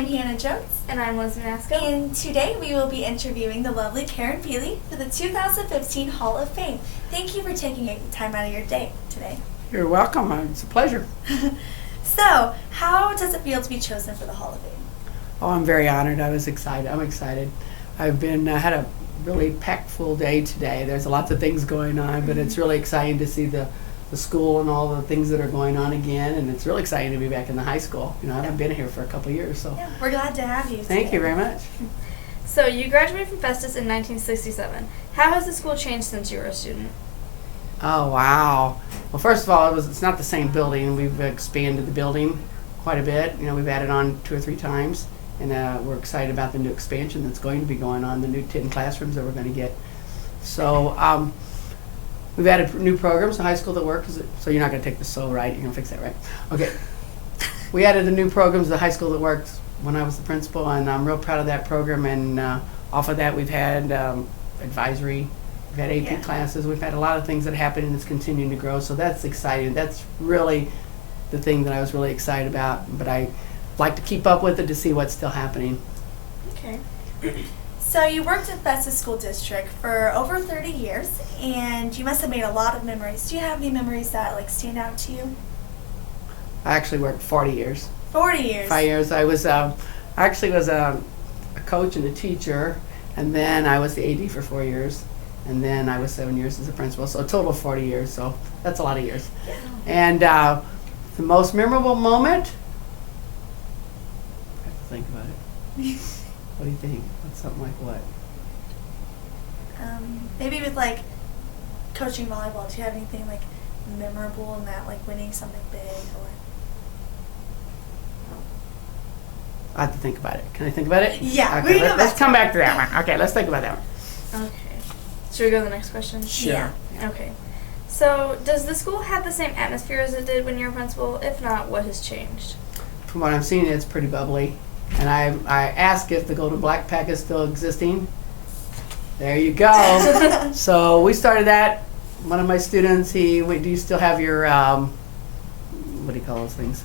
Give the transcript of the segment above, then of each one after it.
I'm Hannah Jones. And I'm Liz Manasco. And today we will be interviewing the lovely Karen Biehle for the 2015 Hall of Fame. Thank you for taking time out of your day today. You're welcome. It's a pleasure. So, how does it feel to be chosen for the Hall of Fame? Oh, I'm very honored. I'm excited. I've had a really packed full day today. There's lots of things going on, but it's really exciting to see the school and all the things that are going on again, and it's really exciting to be back in the high school. I haven't been here for a couple of years, so. Yeah, we're glad to have you Thank today. you very much. So you graduated from Festus in 1967. How has the school changed since you were a student? Oh, wow. Well, first of all, it's not the same building. We've expanded the building quite a bit. We've added on 2 or 3 times, and we're excited about the new expansion that's going to be going on, the new 10 classrooms that we're going to get. So, we've added new programs, the high school that work. So you're not going to take the so right. You're going to fix that, right? Okay. We added the new programs, the high school that works, when I was the principal, and I'm real proud of that program. And off of that, we've had advisory, we've had AP classes, we've had a lot of things that happen, and it's continuing to grow. So that's exciting. That's really the thing that I was really excited about. But I like to keep up with it to see what's still happening. Okay. So you worked in Festus School District for over 30 years, and you must have made a lot of memories. Do you have any memories that stand out to you? I actually worked 40 years. 40 years. 5 years. I was actually was a coach and a teacher, and then I was the AD for 4 years, and then I was 7 years as a principal. So a total of 40 years. So that's a lot of years. Yeah. And the most memorable moment. I have to think about it. What do you think? Something like what? Maybe with coaching volleyball. Do you have anything memorable in that, winning something big or? I have to think about it. Can I think about it? Yeah. Okay, let's come back to that one. Okay, let's think about that one. Okay. Should we go to the next question? Sure. Yeah. Okay. So, does the school have the same atmosphere as it did when you were principal? If not, what has changed? From what I'm seeing, it's pretty bubbly. And I asked if the Golden Black Pack is still existing. There you go. So we started that. One of my students, do you still have your, what do you call those things?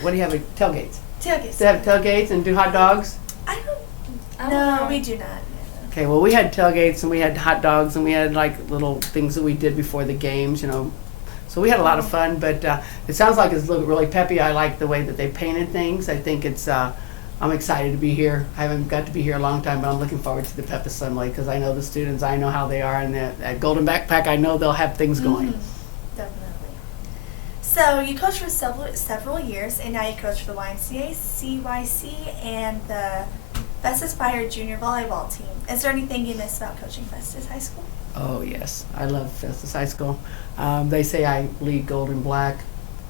What do you have? Tailgates. Tailgates. Still have tailgates and do hot dogs? I don't. Oh. No, we do not. Okay, well, we had tailgates and we had hot dogs and we had little things that we did before the games, So we had a lot of fun, but it sounds like it's looking really peppy. I like the way that they painted things. I think I'm excited to be here. I haven't got to be here a long time, but I'm looking forward to the pep assembly because I know the students, I know how they are, and at Golden Backpack, I know they'll have things going. Definitely. So you coached for several years, and now you coach for the YMCA, CYC, and the Festus Fire Junior Volleyball team. Is there anything you miss about coaching Festus High School? Oh, yes. I love Festus High School. They say I lead gold and black.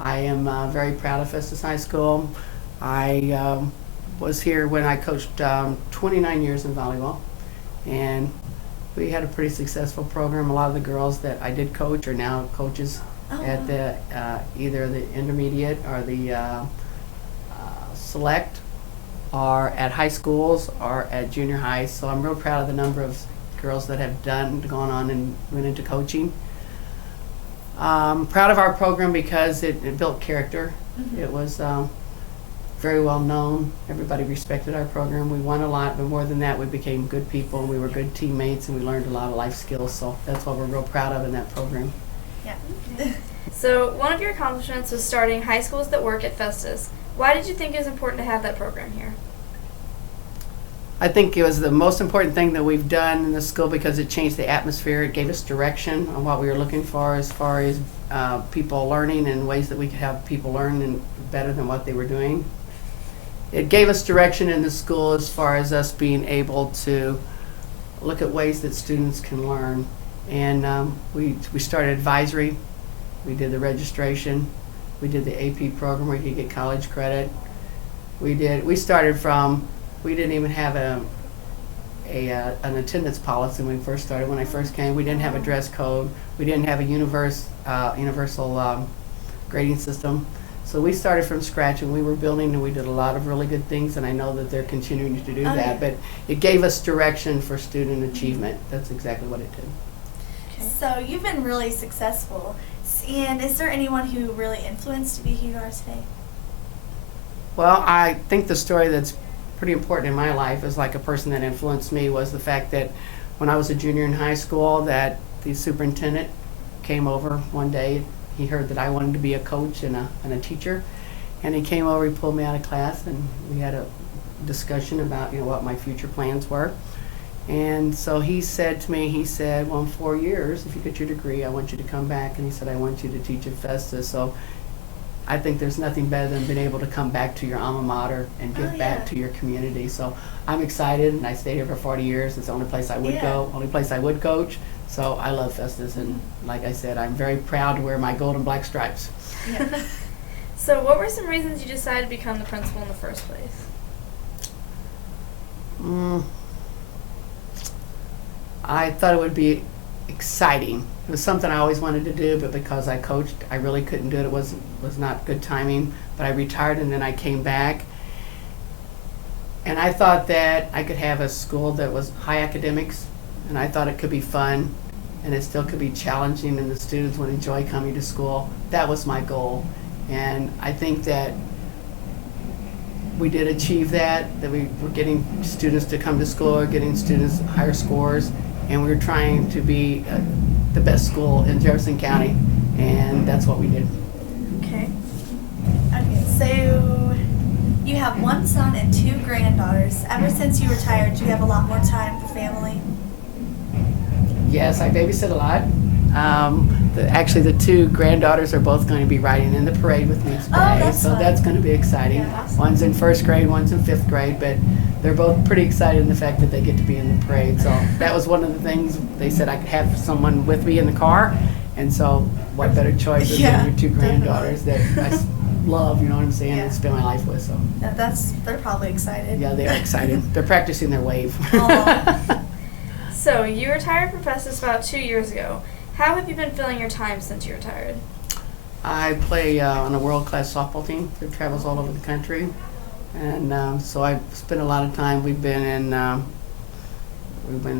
I am very proud of Festus High School. I was here when I coached 29 years in volleyball, and we had a pretty successful program. A lot of the girls that I did coach are now coaches at the either the intermediate or the select, or at high schools or at junior high. So I'm real proud of the number of girls that have gone on and went into coaching. Proud of our program because it built character. Mm-hmm. It was very well known. Everybody respected our program. We won a lot, but more than that, we became good people. We were good teammates, and we learned a lot of life skills. So that's what we're real proud of in that program. Yeah. So one of your accomplishments was starting high schools that work at Festus. Why did you think it was important to have that program here? I think it was the most important thing that we've done in the school because it changed the atmosphere. It gave us direction on what we were looking for as far as people learning and ways that we could have people learn and better than what they were doing. It gave us direction in the school as far as us being able to look at ways that students can learn. And we started advisory. We did the registration. We did the AP program where you could get college credit. We started from, we didn't even have an attendance policy when we first started. When I first came, we didn't have a dress code. We didn't have a universal grading system. So we started from scratch, and we were building, and we did a lot of really good things, and I know that they're continuing to do that. But it gave us direction for student achievement. That's exactly what it did. Okay. So you've been really successful. And is there anyone who really influenced you to be who you are today? Well, I think the story that's pretty important in my life is like a person that influenced me was the fact that when I was a junior in high school that the superintendent came over one day. He heard that I wanted to be a coach and a teacher, and he came over, he pulled me out of class, and we had a discussion about, you know, what my future plans were. And so he said to me, he said, well, in 4 years, if you get your degree, I want you to come back. And he said, I want you to teach at Festus. So I think there's nothing better than being able to come back to your alma mater and give back to your community. So I'm excited, and I stayed here for 40 years. It's the only place I would go, only place I would coach. So I love Festus, and like I said, I'm very proud to wear my gold and black stripes. Yeah. So what were some reasons you decided to become the principal in the first place? I thought it would be exciting. It was something I always wanted to do, but because I coached, I really couldn't do it. It was not good timing. But I retired, and then I came back. And I thought that I could have a school that was high academics, and I thought it could be fun, and it still could be challenging, and the students would enjoy coming to school. That was my goal. And I think that we did achieve that we were getting students to come to school, getting students higher scores, and we were trying to be the best school in Jefferson County, and that's what we did. Okay. Okay, so you have one son and 2 granddaughters. Ever since you retired, do you have a lot more time for family? Yes, I babysit a lot. Actually, the 2 granddaughters are both going to be riding in the parade with me today, that's so fun. that's going to be exciting. Yeah, awesome. One's in 1st grade, one's in 5th grade, but they're both pretty excited in the fact that they get to be in the parade. So that was one of the things they said I could have someone with me in the car, and so what better choice than your 2 granddaughters that I love, you know what I'm saying, and spend my life with. So Yeah, they're probably excited. yeah, they are excited. They're practicing their wave. Aw. So you retired from Festus about 2 years ago. How have you been filling your time since you retired? I play on a world-class softball team that travels all over the country, and so I spend a lot of time. We've been at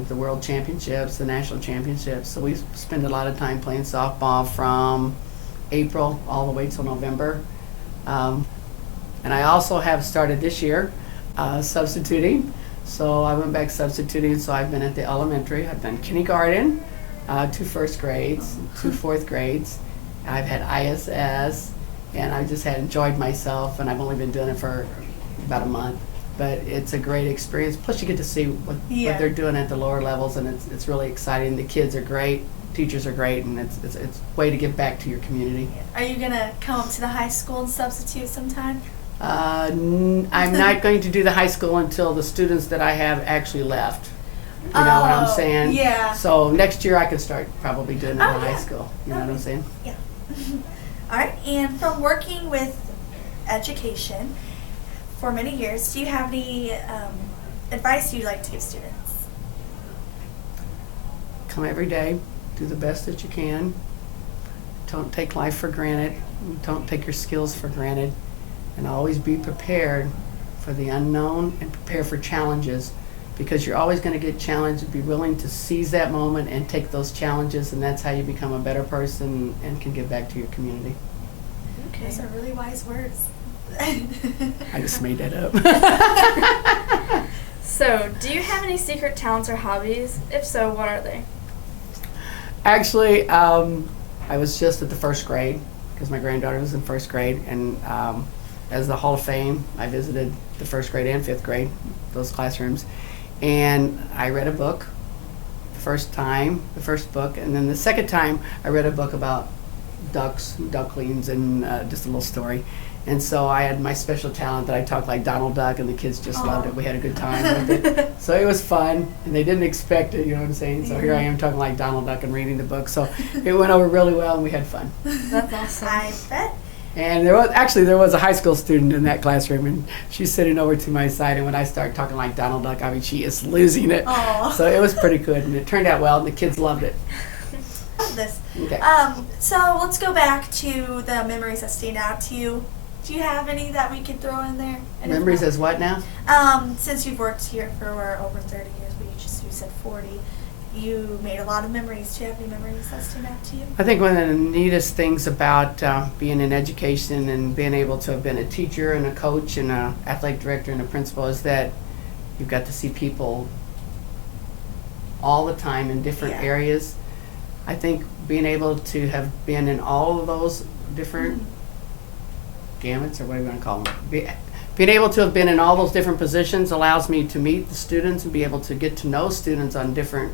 the World Championships, the National Championships, so we spend a lot of time playing softball from April all the way till November. And I also have started this year substituting, so I went back substituting, so I've been at the elementary. I've done kindergarten, 2 1st grades, 2 4th grades. I've had ISS, and I just had enjoyed myself, and I've only been doing it for about a month. But it's a great experience. Plus, you get to see what they're doing at the lower levels, and it's really exciting. The kids are great, teachers are great, and it's a way to give back to your community. Are you going to come up to the high school and substitute sometime? I'm not going to do the high school until the students that I have actually left. You know what I'm saying? Yeah. So next year I could start probably doing it in high yeah. school. You know what I'm saying? Yeah. All right. And from working with education for many years, do you have any advice you'd like to give students? Come every day, do the best that you can. Don't take life for granted. Don't take your skills for granted. And always be prepared for the unknown and prepare for challenges, because you're always going to get challenged. Be willing to seize that moment and take those challenges, and that's how you become a better person and can give back to your community. Okay. Those are really wise words. I just made that up. So, do you have any secret talents or hobbies? If so, what are they? Actually, I was just at the 1st grade because my granddaughter was in 1st grade, and as the Hall of Fame, I visited the 1st grade and 5th grade, those classrooms, and I read a book the first book, and then the second time I read a book about ducks, ducklings, and just a little story. And so I had my special talent that I talked like Donald Duck, and the kids just loved it. We had a good time with it. So it was fun, and they didn't expect it, you know what I'm saying? So here I am talking like Donald Duck and reading the book. So it went over really well, and we had fun. That's awesome. I bet. And there was a high school student in that classroom, and she's sitting over to my side, and when I start talking like Donald Duck, I mean, she is losing it. Aw. So it was pretty good, and it turned out well, and the kids loved it. This. Okay. So let's go back to the memories that stand out to you. Do you have any that we could throw in there? And if Memories not- as what now? Since you've worked here for over 30 years, you said 40. you made a lot of memories. Do you have any memories that stand out to you? I think one of the neatest things about being in education and being able to have been a teacher and a coach and an athletic director and a principal is that you've got to see people all the time in different Yeah. areas. I think being able to have been in all of those different gamuts, or what do you want to call them? Being able to have been in all those different positions allows me to meet the students and be able to get to know students on different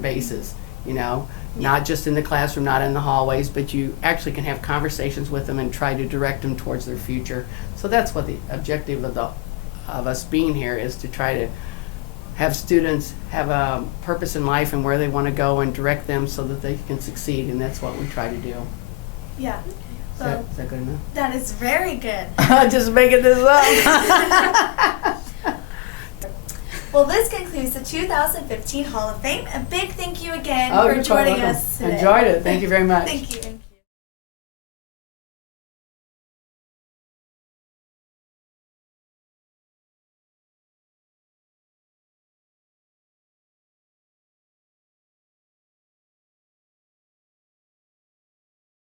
bases, you know, not just in the classroom, not in the hallways, but you actually can have conversations with them and try to direct them towards their future. So that's what the objective of us being here is, to try to have students have a purpose in life and where they want to go and direct them so that they can succeed, and that's what we try to do. Yeah. Well, Is that good enough? that is very good. Just making this up. Well, this concludes the 2015 Hall of Fame. A big thank you again Oh, for you're quite joining welcome. us today. Enjoyed it. Thank you very much. Thank you.